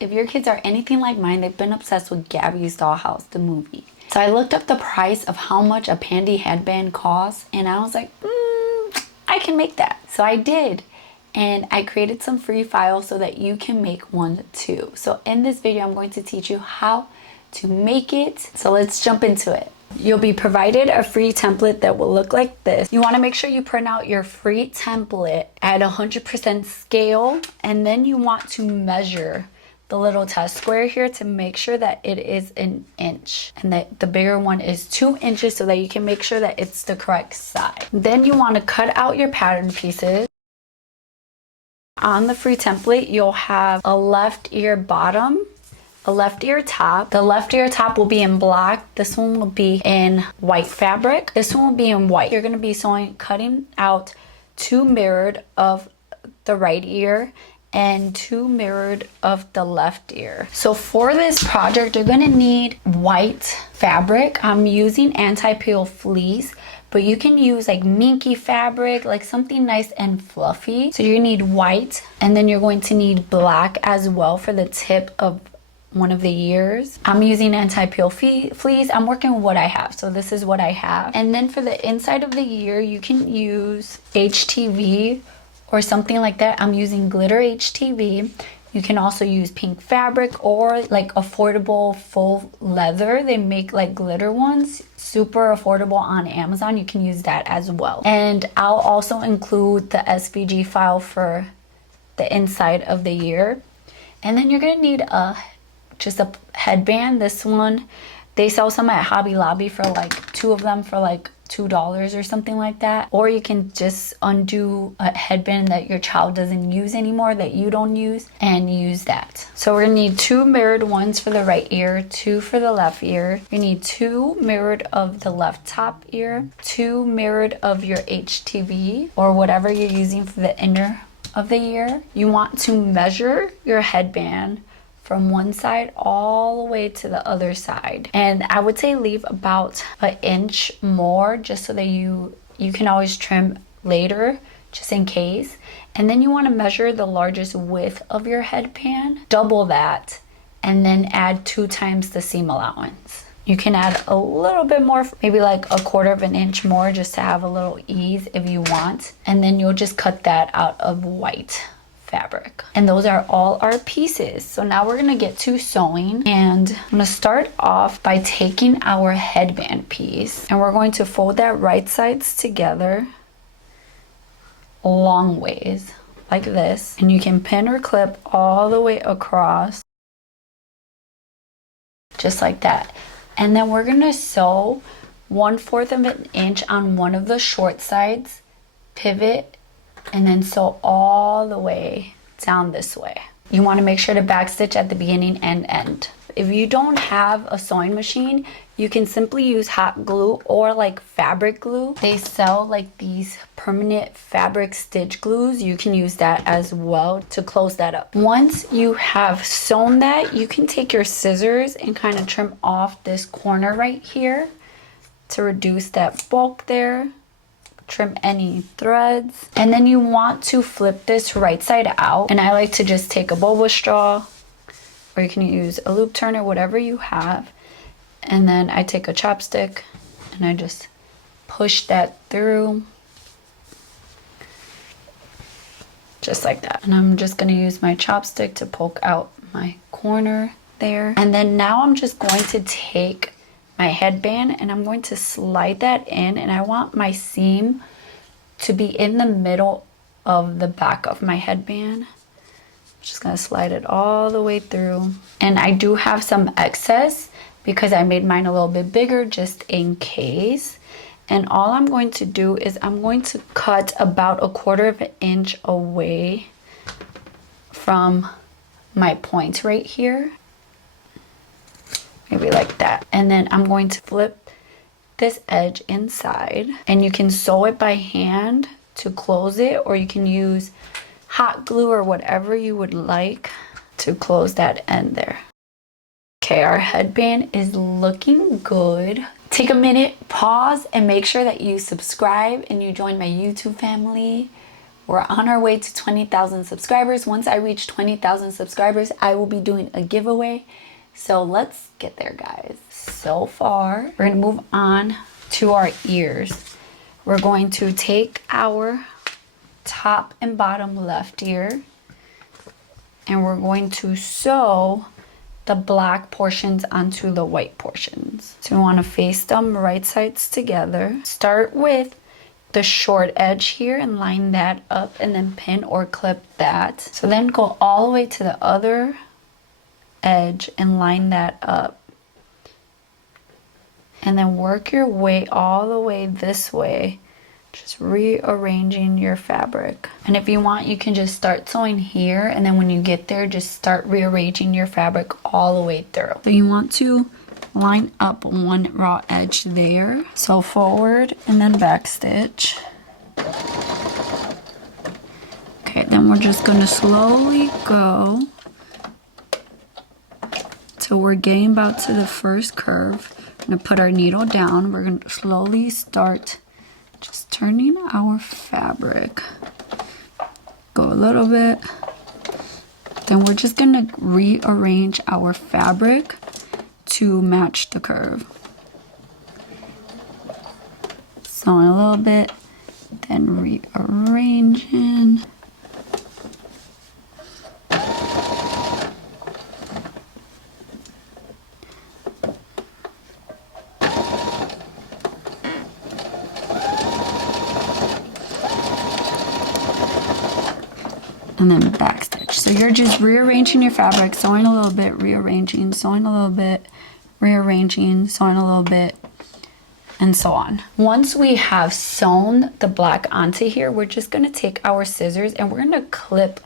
If your kids are anything like mine, they've been obsessed with Gabby's Dollhouse, the movie. So I looked up the price of how much a Pandy headband costs, and I was like, I can make that. So I did. And I created some free files so that you can make one too. So in this video, I'm going to teach you how to make it. So let's jump into it. You'll be provided a free template that will look like this. You want to make sure you print out your free template at 100% scale, and then you want to measure the little test square here to make sure that it is an inch and that the bigger one is 2 inches so that you can make sure that it's the correct size. Then you want to cut out your pattern pieces. On the free template, you'll have a left ear bottom, a left ear top. The left ear top will be in black. This one will be in white fabric. This one will be in white. You're going to be cutting out 2 mirrored of the right ear and 2 mirrored of the left ear. So for this project, you're going to need white fabric. I'm using anti-peel fleece, but you can use like minky fabric, like something nice and fluffy. So you need white, and then you're going to need black as well for the tip of one of the ears. I'm using anti-peel fleece. I'm working with what I have, so this is what I have. And then for the inside of the ear, you can use HTV or something like that. I'm using glitter HTV. You can also use pink fabric or like affordable faux leather. They make like glitter ones, super affordable on Amazon. You can use that as well. And I'll also include the SVG file for the inside of the ear. And then you're gonna need just a headband. This one, they sell some at Hobby Lobby for like 2 of them for like $2 or something like that. Or you can just undo a headband that your child doesn't use anymore, that you don't use, and use that. So we're gonna need 2 mirrored ones for the right ear, 2 for the left ear. You need 2 mirrored of the left top ear, 2 mirrored of your HTV or whatever you're using for the inner of the ear. You want to measure your headband from one side all the way to the other side, and I would say leave about an inch more just so that you can always trim later just in case. And then you want to measure the largest width of your headband, double that, and then add 2 times the seam allowance. You can add a little bit more, maybe like a 1/4 of an inch more, just to have a little ease if you want. And then you'll just cut that out of white fabric. And those are all our pieces. So now we're gonna get to sewing, and I'm gonna start off by taking our headband piece, and we're going to fold that right sides together long ways like this, and you can pin or clip all the way across just like that. And then we're gonna sew 1/4 of an inch on one of the short sides, pivot, and then sew all the way down this way. You want to make sure to backstitch at the beginning and end. If you don't have a sewing machine, you can simply use hot glue or like fabric glue. They sell like these permanent fabric stitch glues. You can use that as well to close that up. Once you have sewn that, you can take your scissors and kind of trim off this corner right here to reduce that bulk there. Trim any threads, and then you want to flip this right side out, and I like to just take a boba straw, or you can use a loop turner, whatever you have, and then I take a chopstick and I just push that through just like that. And I'm just going to use my chopstick to poke out my corner there. And then now I'm just going to take my headband and I'm going to slide that in, and I want my seam to be in the middle of the back of my headband. I'm just gonna slide it all the way through. And I do have some excess because I made mine a little bit bigger just in case. And all I'm going to do is I'm going to cut about 1/4 of an inch away from my point right here. Maybe like that. And then I'm going to flip this edge inside, and you can sew it by hand to close it, or you can use hot glue or whatever you would like to close that end there. Okay, our headband is looking good. Take a minute, pause, and make sure that you subscribe and you join my YouTube family. We're on our way to 20,000 subscribers. Once I reach 20,000 subscribers, I will be doing a giveaway. So let's get there, guys. So far, we're gonna move on to our ears. We're going to take our top and bottom left ear and we're going to sew the black portions onto the white portions. So we want to face them right sides together. Start with the short edge here and line that up and then pin or clip that. So then go all the way to the other edge and line that up. And then work your way all the way this way, just rearranging your fabric. And if you want, you can just start sewing here, and then when you get there, just start rearranging your fabric all the way through. So you want to line up one raw edge there. So forward and then back stitch. Okay, then we're just gonna slowly go till we're getting about to the first curve. We're gonna put our needle down. We're gonna slowly start just turning our fabric. Go a little bit. Then we're just gonna rearrange our fabric to match the curve. Sewing a little bit, then rearranging. And then back stitch. So you're just rearranging your fabric, sewing a little bit, rearranging, sewing a little bit, rearranging, sewing a little bit, and so on. Once we have sewn the black onto here, we're just gonna take our scissors and we're gonna clip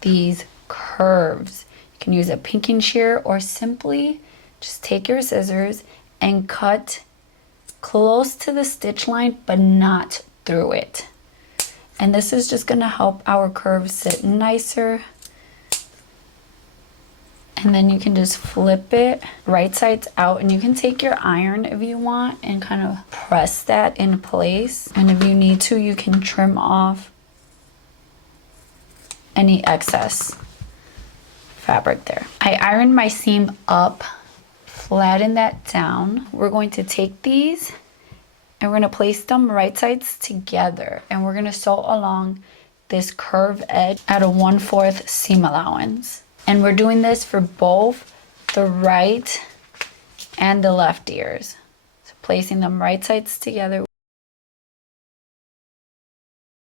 these curves. You can use a pinking shear or simply just take your scissors and cut close to the stitch line, but not through it. And this is just gonna help our curves sit nicer. And then you can just flip it right sides out, and you can take your iron if you want and kind of press that in place. And if you need to, you can trim off any excess fabric there. I ironed my seam up, flatten that down. We're going to take these and we're gonna place them right sides together, and we're gonna sew along this curved edge at a 1/4 seam allowance. And we're doing this for both the right and the left ears. So placing them right sides together.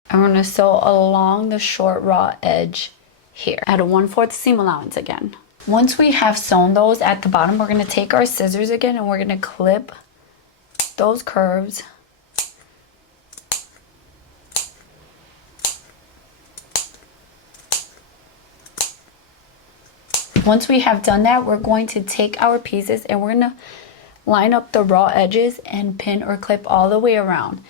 And we're gonna sew along the short raw edge here at a 1/4 seam allowance again. Once we have sewn those at the bottom, we're gonna take our scissors again and we're gonna clip those curves. Once we have done that, we're going to take our pieces and we're gonna line up the raw edges and pin or clip all the way around.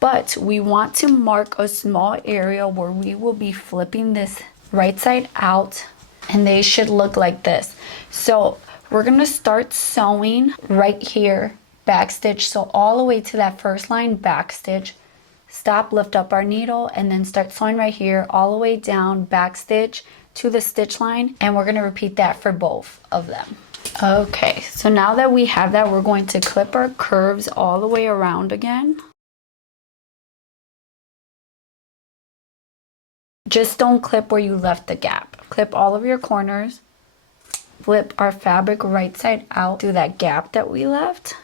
But we want to mark a small area where we will be flipping this right side out, and they should look like this. So we're gonna start sewing right here, back stitch, so all the way to that first line, back stitch, stop, lift up our needle, and then start sewing right here all the way down, back stitch to the stitch line, and we're going to repeat that for both of them. Okay, so now that we have that, we're going to clip our curves all the way around again. Just don't clip where you left the gap. Clip all of your corners, flip our fabric right side out through that gap that we left.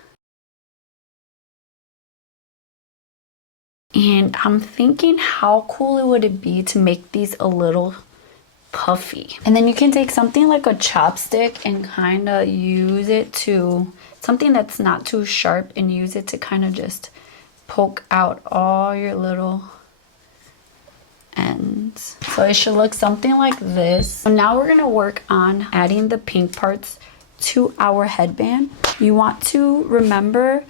And I'm thinking, how cool would it be to make these a little puffy? And then you can take something like a chopstick and kind of use it to, something that's not too sharp, and use it to kind of just poke out all your little ends. So it should look something like this. So now we're gonna work on adding the pink parts to our headband. You want to remember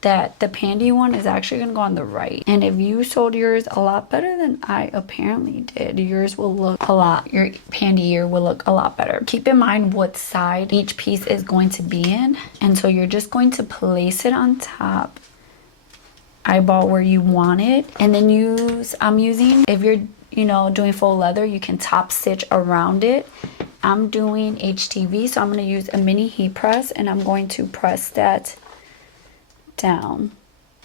that the Pandy one is actually going to go on the right. And if you sewed yours a lot better than I apparently did, yours will look a lot, your Pandy ear will look a lot better. Keep in mind what side each piece is going to be in. And so you're just going to place it on top eyeball where you want it. And then I'm using, if you're, you know, doing faux leather, you can top stitch around it. I'm doing HTV, so I'm going to use a mini heat press, and I'm going to press that down.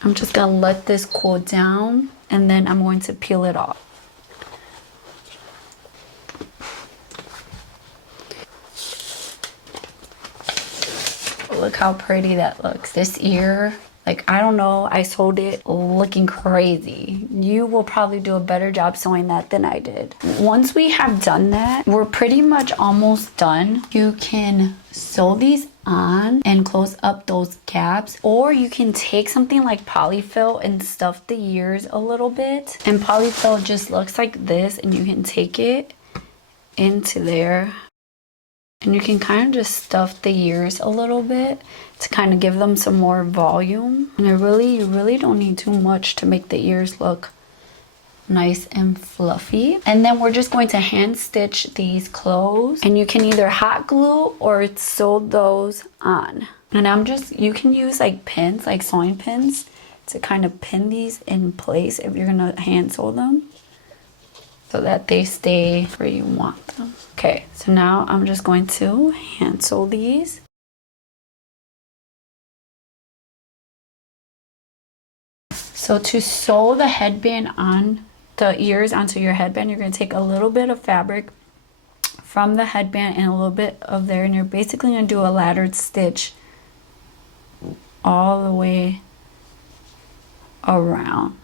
I'm just going to let this cool down, and then I'm going to peel it off. Look how pretty that looks. This ear, like, I don't know, I sewed it looking crazy. You will probably do a better job sewing that than I did. Once we have done that, we're pretty much almost done. You can sew these on and close up those gaps, or you can take something like polyfill and stuff the ears a little bit. And polyfill just looks like this, and you can take it into there. And you can kind of just stuff the ears a little bit to kind of give them some more volume. And you really don't need too much to make the ears look nice and fluffy. And then we're just going to hand stitch these closed. And you can either hot glue or sew those on. And you can use like pins, like sewing pins, to kind of pin these in place if you're gonna hand sew them, so that they stay where you want them. Okay, so now I'm just going to hand sew these. So to sew the headband on, the ears onto your headband, you're going to take a little bit of fabric from the headband and a little bit of there, and you're basically going to do a laddered stitch all the way around.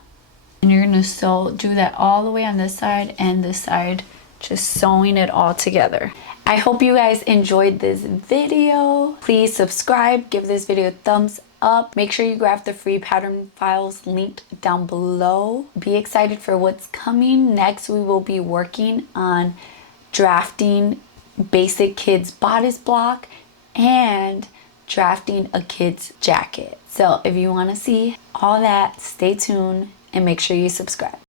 And you're going to do that all the way on this side and this side, just sewing it all together. I hope you guys enjoyed this video. Please subscribe, give this video a thumbs up. Make sure you grab the free pattern files linked down below. Be excited for what's coming. Next, we will be working on drafting basic kids bodice block and drafting a kid's jacket. So if you want to see all that, stay tuned and make sure you subscribe.